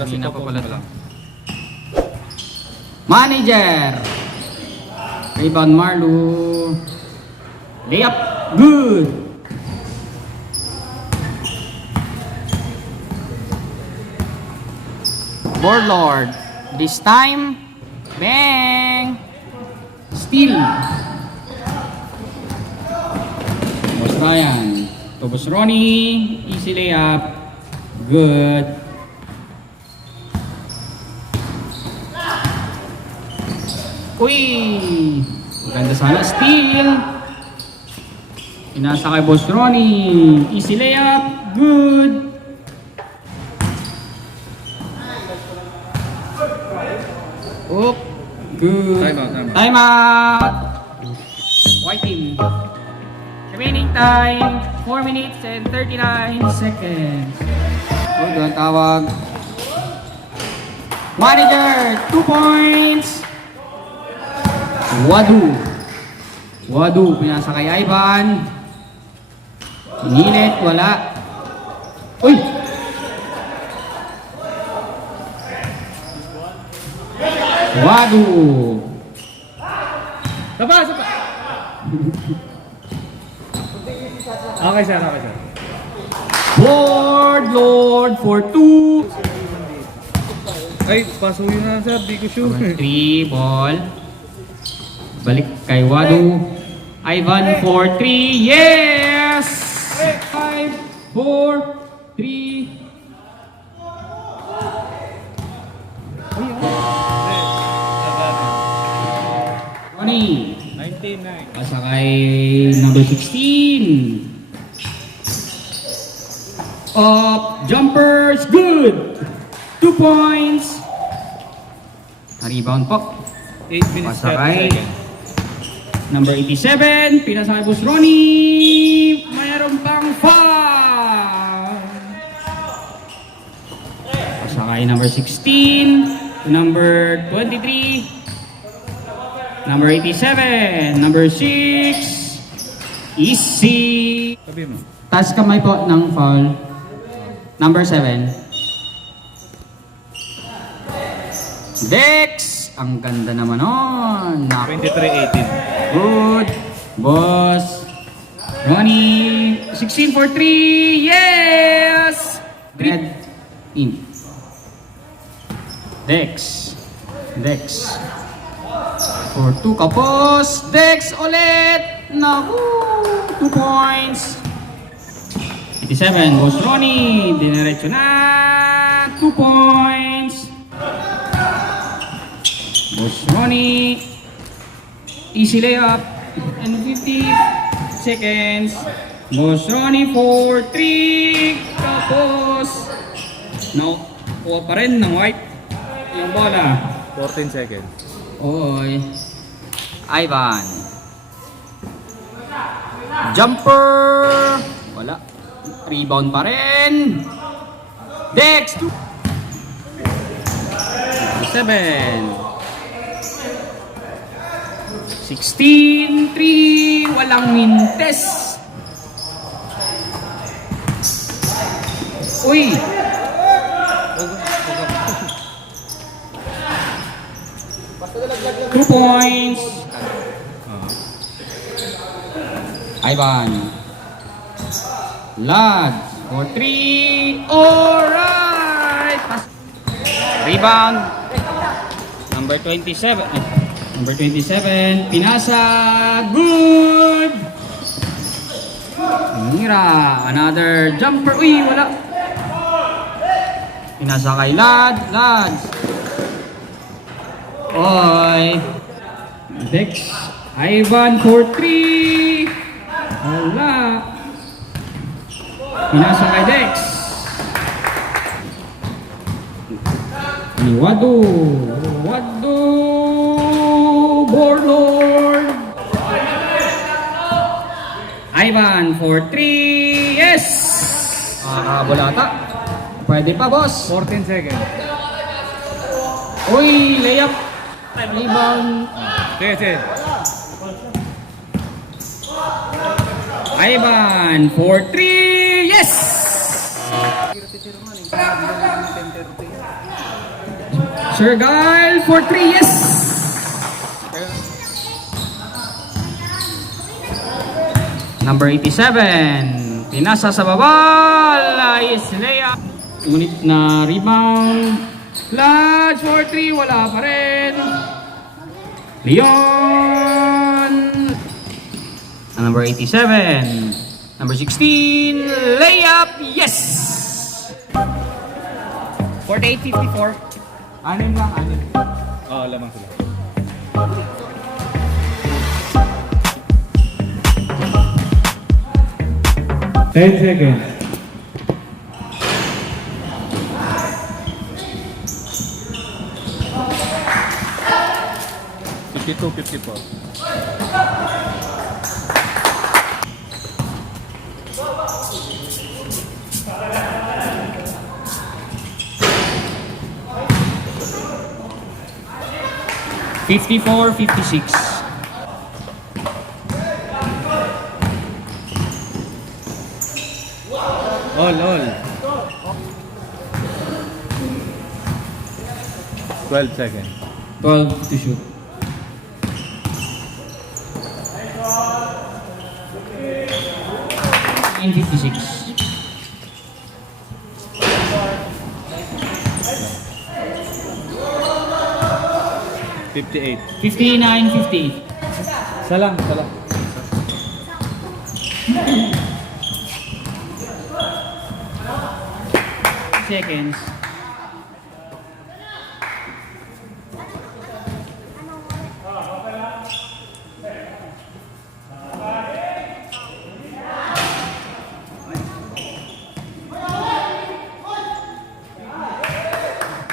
Kanina pa pala to. Manager. Rebound Marlo. Layup. Good. Warlord. This time. Bang. Steal. Boss Ryan. To Boss Ronnie. Easy layup. Good. Uy! Maganda sana. Steal. Pinasa kay Boss Ronnie. Easy layup. Good. Oop. Good. Time out. White team. Remaining time. 4 minutes and 39 seconds. Good. Ang tawag. Manager. 2 points. Wadu, pinasa kay Ivan. Inilit, wala. Uy! Wadu. Sapa. Okay, sir. Lord for 2. Ay, pasuyin na, sir. Di ko sure. 3 ball. Balik kay Wadu. Ivan for 3. Yes! 5, 4, 3. Ronnie. 19-9. Pasa kay number 16. Up. Jumpers. Good. 2 points. Rebound po. 8 minutes. Pasa kay number 87, pinasa kay Boss Ronnie. Mayroon pang foul. Pasa kay number 16, to number 23, number 87, number 6. Easy. Sabi mo. Taas kamay po ng foul. Number 7. Dex. Ang ganda naman nun. 23-18. Good. Boss. Ronnie. 16 for 3. Yes! Red team. Dex. For 2 kapos. Dex ulit. Naku. 2 points. 87. Boss Ronnie. Dinerecho na. 2 points. Boss Ronnie. Easy layup. And 50 seconds. Boss Ronnie for 3. Tapos nakuha pa rin ng white yung bola. 14 seconds. Oy. Ivan. Jumper. Wala. Rebound pa rin. Dex. 7. 16, 3, walang mintes. Uy! Two points. Ivan. Lad for 3. Alright! Rebound. Number 27. Number 27, pinasa, good! Mira, another jumper, uy, wala. Pinasa kay Lads. Oy. Dex, Ivan for 3. Wala. Pinasa kay Dex. Ni Wadu. Warlord. Ivan for 3. Yes! Bulata. Pwede pa, boss. 14 seconds. Uy, layup. Rebound. Sige. Ivan for 3. Yes! Sir Gal for 3, yes! Number 87, pinasa sa baba, is layup. Ngunit na rebound. Clutch for 3, wala pa rin. Leon! Number 87, number 16, layup, yes! 48-54. Anim lang, anim. Oo, lamang sila. Ten seconds. $52, $54. $54, $56. All. 12 seconds. 12 to shoot. And 56. $58. 59, 58. Salang. Seconds.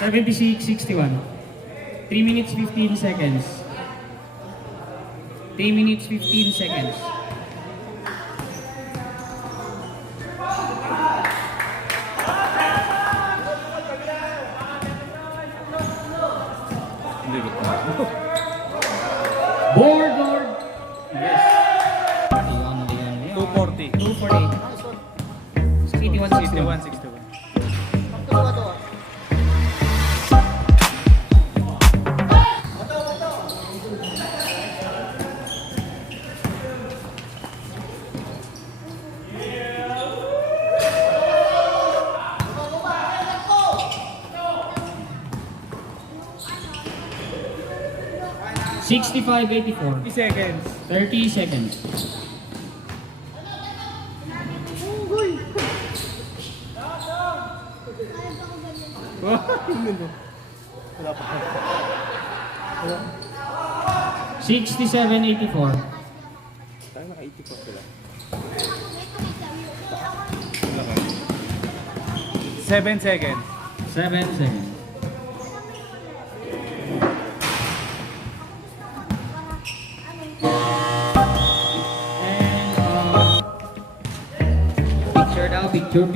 $76-61. 3 minutes 15 seconds. 3 minutes 15 seconds. Board. Yes. Leon. 240. 248. 81, 61. 61. $65-84. 30 seconds. 30 seconds. Wala pa. 67-84. Tayo naka-80 pa sila. 7 seconds. 7 seconds. And picture daw, picture.